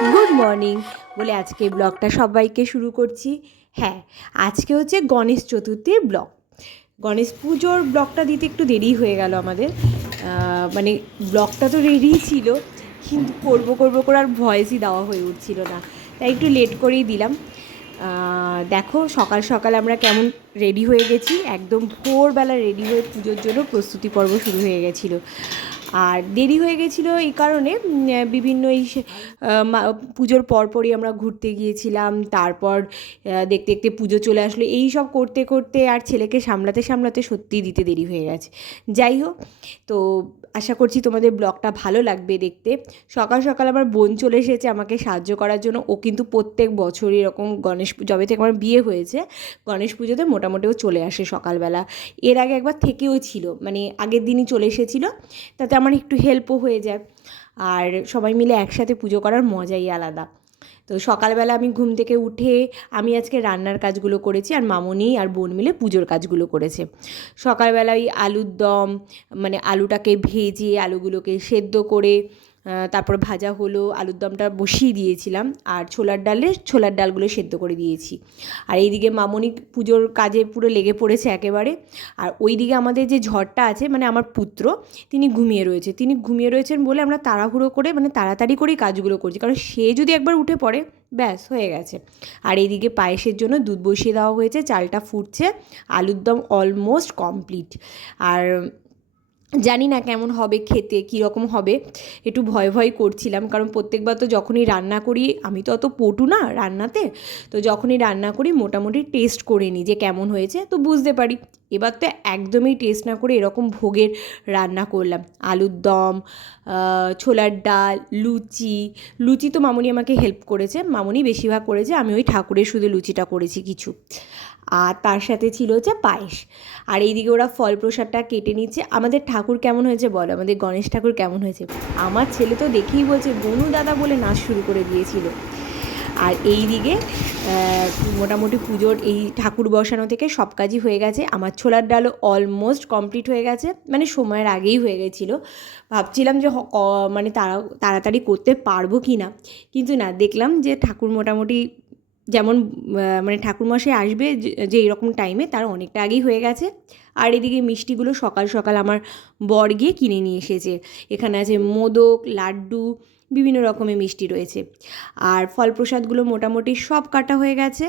Good morning বলে আজকে ব্লগটা সবাইকে শুরু করছি। হ্যাঁ আজকে হচ্ছে গণেশ চতুর্থীর ব্লগ। গণেশ পুজোর ব্লগটা দিতে একটু দেরি হয়ে গেল আমাদের। মানে ব্লগটা তো রেডিই ছিল, কিন্তু করব করব করে আর ভয়েসই দেওয়া হয়ে উঠছিল না। তাই একটু লেট করেই দিলাম। দেখো, সকাল সকাল আমরা কেমন রেডি হয়ে গেছি। একদম ভোরবেলা রেডি হয়ে পুজোর জন্য প্রস্তুতি পর্ব শুরু হয়ে গেছিল। আর দেরি হয়ে গেছিল এই কারণে বিভিন্ন এই পুজোর পরপরই আমরা ঘুরতে গিয়েছিলাম, তারপর দেখতে দেখতে পুজো চলে আসলো। এই সব করতে করতে আর ছেলেকে সামলাতে সামলাতে সত্যিই দিতে দেরি হয়ে গেছে। যাই হোক, তো আশা করছি তোমাদের ব্লগটা ভালো লাগবে দেখতে। সকাল সকাল আমার বোন চলে এসেছে আমাকে সাহায্য করার জন্য। ও কিন্তু প্রত্যেক বছরই এরকম গণেশ যবে থেকে আমার বিয়ে হয়েছে, গণেশ পুজোতে মোটামুটিও চলে আসে সকালবেলা। এর আগে একবার থেকেও ছিল মানে আগের দিনই চলে এসেছিল, তাতে আমার একটু হেল্পও হয়ে যায়। আর সবাই মিলে একসাথে পুজো করার মজাই আলাদা। তো সকালবেলা আমি ঘুম থেকে উঠে আমি আজকে রান্নার কাজগুলো করেছি আর মামনি আর বোন মিলে পুজোর কাজগুলো করেছে। সকালবেলা ওই আলুর দম মানে আলুটাকে ভেজে আলুগুলোকে সেদ্ধ করে তারপর ভাজা হলো, আলুর দমটা বসিয়ে দিয়েছিলাম, আর ছোলার ডালে, ছোলার ডালগুলো সেদ্ধ করে দিয়েছি। আর এইদিকে মামনি পুজোর কাজে পুরো লেগে পড়েছে একেবারে। আর ওইদিকে আমাদের যে ঝড়টা আছে মানে আমার পুত্র, তিনি ঘুমিয়ে রয়েছে। তিনি ঘুমিয়ে রয়েছেন বলে আমরা তাড়াহুড়ো করে মানে তাড়াতাড়ি করেই কাজগুলো করছি। কারণ সে যদি একবার উঠে পড়ে, ব্যাস, হয়ে গেছে। আর এইদিকে পায়েসের জন্য দুধ বসিয়ে দেওয়া হয়েছে, চালটা ফুটছে, আলুর দম অলমোস্ট কমপ্লিট আর জানি না কেমন হবে খেতে, কীরকম হবে। একটু ভয় ভয় করছিলাম, কারণ প্রত্যেকবার তো যখনই রান্না করি, আমি তো অত পটু না রান্নাতে, তো যখনই রান্না করি, মোটামুটি টেস্ট করে নিই যে কেমন হয়েছে, তো বুঝতে পারি। এবার তো একদমই টেস্ট না করে এরকম ভোগের রান্না করলাম। আলুর দম ছোলার ডাল, লুচি লুচি তো মামনি আমাকে হেল্প করেছে, মামনি বেশিরভাগ করেছে, আমি ওই ঠাকুরের শুধু লুচিটা করেছি কিছু। আর তার সাথে ছিল হচ্ছে পায়েস। আর এইদিকে ওরা ফল প্রসাদটা কেটে নিচ্ছে। আমাদের ঠাকুর কেমন হয়েছে বলো? আমাদের গণেশ ঠাকুর কেমন হয়েছে? আমার ছেলে তো দেখেই বলছে, বনু দাদা বলে নাচ শুরু করে দিয়েছিল। আর এই দিকে মোটামুটি পুজোর এই ঠাকুর বসানো থেকে সব কাজই হয়ে গেছে। আমার ছোলার ডালও অলমোস্ট কমপ্লিট হয়ে গেছে। মানে সময়ের আগেই হয়ে গেছিল। ভাবছিলাম যে মানে তাড়া তাড়াতাড়ি করতে পারব কি না কিন্তু না, দেখলাম যে ঠাকুর মোটামুটি যেমন মানে ঠাকুরমশাই আসবে যে- এরকম টাইমে তার অনেকটা আগেই হয়ে গেছে। আর এদিকে মিষ্টিগুলো সকাল সকাল আমার বর গিয়ে কিনে নিয়ে এসেছে। এখানে আছে মোদক, লাড্ডু, বিভিন্ন রকমের মিষ্টি রয়েছে। আর ফল প্রসাদগুলো মোটামুটি সব কাটা হয়ে গেছে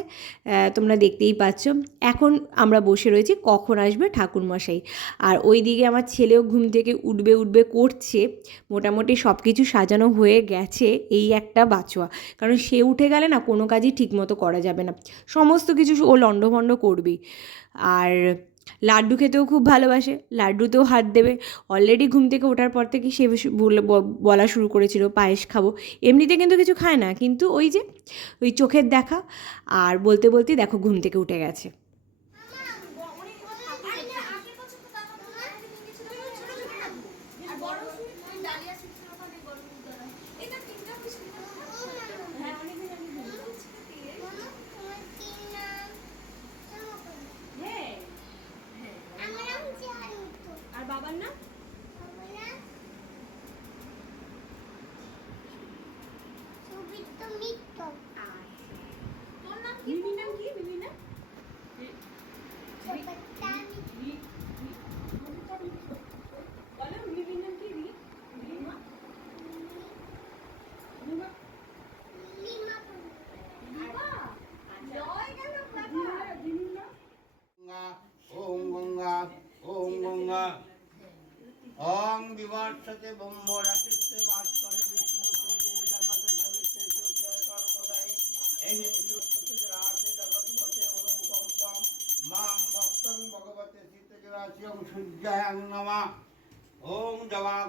তোমরা দেখতেই পাচ্ছ। এখন আমরা বসে রয়েছি, কখন আসবে ঠাকুরমশাই। আর ওই দিকে আমার ছেলেও ঘুম থেকে উঠবে উঠবে, করছে। মোটামুটি সব কিছু সাজানো হয়ে গেছে এই একটা বাচোয়া কারণ সে উঠে গেলে না কোনো কাজই ঠিকমতো করা যাবে না। সমস্ত কিছু ও লণ্ডভণ্ড করবেই। আর লাড্ডু খেতেও খুব ভালোবাসে, লাড্ডুতেও হাত দেবে। অলরেডি ঘুম থেকে ওঠার পর থেকে সে বলা শুরু করেছিল, পায়েস খাব। এমনিতে কিন্তু কিছু খায় না, কিন্তু ওই যে, ওই চোখের দেখা আর বলতে বলতে দেখো ঘুম থেকে উঠে গেছে। তোর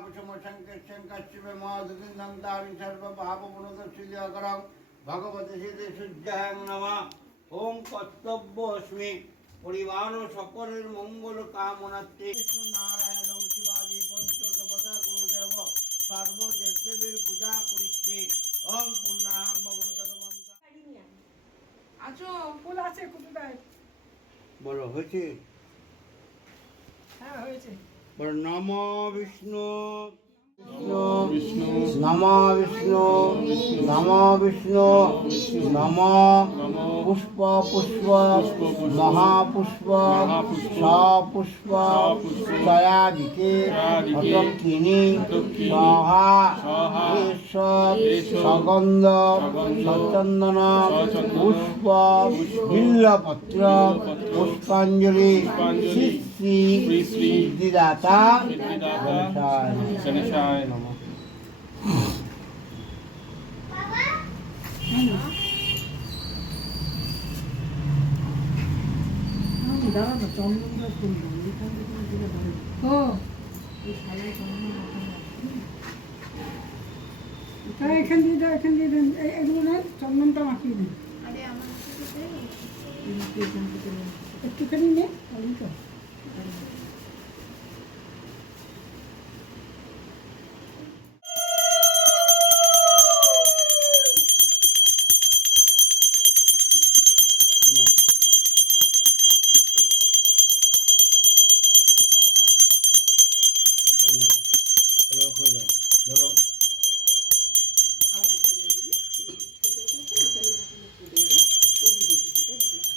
কুসুম শঙ্কর শঙ্কর মধুবিন্দম দারি সর্ব ভাব গুণদর্শিজকরং ভগবতে সূর্যাং নমঃ ওম কর্তব্য অস্মি পরিবার ও সকলের মঙ্গল কামনাতে নারায়ণ শিবাজি পঞ্চদেবতা গুরুদেব সর্ব দেবদেবীর পূজা করিচ্ছে ওম পূর্ণাহং ভগবত মন্ত্র আছো ফুল আছে কুটুটায় বলো হয়েছে হ্যাঁ হয়েছে। নম বিষ্ণু বিষ্ণু। নম বিষ্ণু নম বিষ্ণু নম পুষ্প পুষ্প মহাপুষ্প সপুষ্প দয়াদিকে হতক্ষিণী সহা সগন্ধ সচন্দন পুষ্প বিল্লপত্র পুষ্পাঞ্জলি শ্রী শ্রী সিদ্ধিদাতা গণেশায় নমঃ ও। তাই এখান দিয়ে এখান দিয়ে দেন এগুলো না চন্দনটা মাখিয়ে দিন। একটুখানি নে ধরো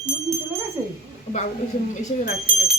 মন্দির চলে গেছে? ভেতরে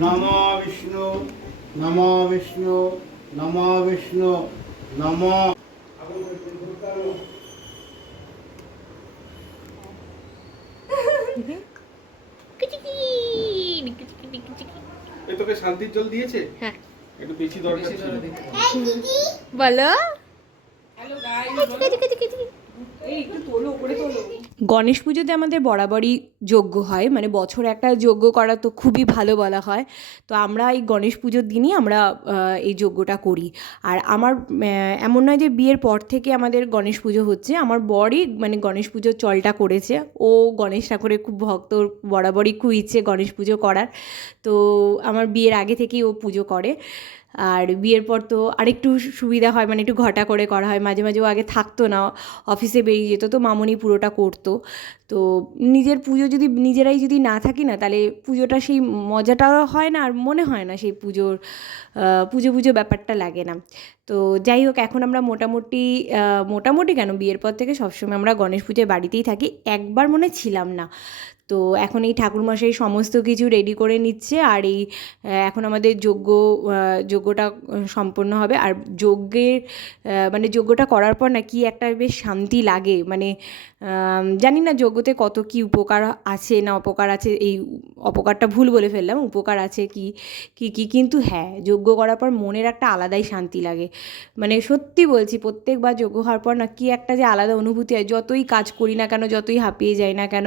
নম বিষ্ণু নম বিষ্ণু নম বিষ্ণু নম। এ তোকে শান্তির জল দিয়েছে? হ্যাঁ। একটু বেশি দরকার ছিল। এই দিদি বলো। গণেশ পুজোতে আমাদের বরাবরই যজ্ঞ হয় মানে বছর একটা যজ্ঞ করা তো খুবই ভালো বলা হয়। তো আমরা এই গণেশ পুজোর দিনই আমরা এই যজ্ঞটা করি। আর আমার এমন নয় যে বিয়ের পর থেকে আমাদের গণেশ পুজো হচ্ছে, আমার বরই মানে গণেশ পুজোর চলটা করেছে। ও গণেশ ঠাকুরের খুব ভক্ত, বরাবরই খুব ইচ্ছে গণেশ পুজো করার। তো আমার বিয়ের আগে থেকেই ও পুজো করে। আর বিয়ের পর তো আরেকটু সুবিধা হয় মানে একটু ঘটা করে করা হয়। মাঝে মাঝে ও আগে থাকতো না অফিসে বেরিয়ে যেত, তো মামনি পুরোটা করতো। তো নিজের পুজো যদি, নিজেরাই যদি না থাকি না, তাহলে পুজোটা সেই মজাটাও হয় না, আর মনে হয় না সেই পুজোর পুজো পুজো ব্যাপারটা লাগে না। তো যাই হোক, এখন আমরা মোটামুটি মোটামুটি কেন বিয়ের পর থেকে সবসময় আমরা গণেশ পুজোয় বাড়িতেই থাকি। একবার মনে ছিলাম না। তো এখন এই ঠাকুরমশাই সমস্ত কিছু রেডি করে নিচ্ছে আর এই এখন আমাদের যজ্ঞ যজ্ঞটা সম্পন্ন হবে। আর যজ্ঞের মানে যজ্ঞটা করার পর না কি একটা বেশ শান্তি লাগে। মানে জানি না যজ্ঞতে কত কি উপকার আছে না অপকার আছে, এই অপকারটা ভুল বলে ফেললাম, উপকার আছে কি কি কি, কিন্তু হ্যাঁ যজ্ঞ করার পর মনের একটা আলাদাই শান্তি লাগে। মানে সত্যি বলছি, প্রত্যেকবার যজ্ঞ হওয়ার পর না কি একটা যে আলাদা অনুভূতি হয়, যতই কাজ করি না কেন, যতই হাঁপিয়ে যাই না কেন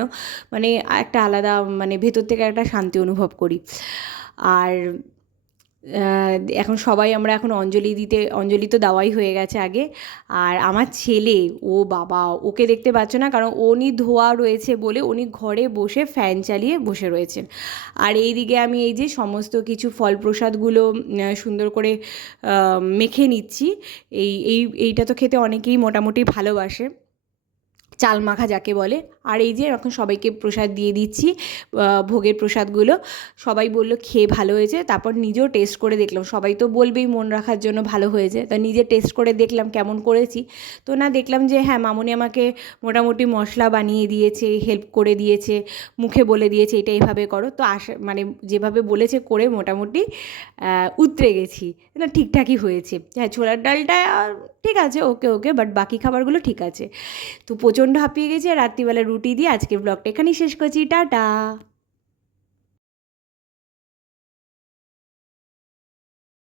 মানে একটা আলাদা মানে ভেতর থেকে একটা শান্তি অনুভব করি। আর এখন সবাই আমরা এখন অঞ্জলি দিতে, অঞ্জলি তো দেওয়াই হয়ে গেছে আগে। আর আমার ছেলে, ও বাবা, ওকে দেখতে পাচ্ছ না, কারণ উনি ধোয়া রয়েছে বলে উনি ঘরে বসে ফ্যান চালিয়ে বসে রয়েছেন। আর এই দিকে আমি এই যে সমস্ত কিছু ফল প্রসাদগুলো সুন্দর করে মেখে নিচ্ছি। এই এই, এইটা তো খেতে অনেকেই মোটামুটি ভালোবাসে। চাল মাখা যাকে বলে। আর এই যে এখন সবাইকে প্রসাদ দিয়ে দিচ্ছি ভোগের প্রসাদগুলো। সবাই বলল, খেয়ে ভালো হয়েছে। তারপর নিজেও টেস্ট করে দেখলাম। সবাই তো বলবেই মন রাখার জন্য ভালো হয়েছে। তা নিজে টেস্ট করে দেখলাম কেমন করেছি। তো না, দেখলাম যে হ্যাঁ মামুনি আমাকে মোটামুটি মশলা বানিয়ে দিয়েছে হেল্প করে দিয়েছে, মুখে বলে দিয়েছে, এটা এভাবে করো। তো আশা মানে যেভাবে বলেছে করে মোটামুটি উতরে গেছি। না, ঠিকঠাকই হয়েছে। হ্যাঁ ছোলার ডালটা, ঠিক আছে, ওকে ওকে বাট বাকি খাবারগুলো ঠিক আছে। তো প্রচণ্ড হাঁপিয়ে গেছি আর রাত্রিবেলা রুটি দিয়ে আজকের ব্লগটা এখানেই শেষ করছি টাটা।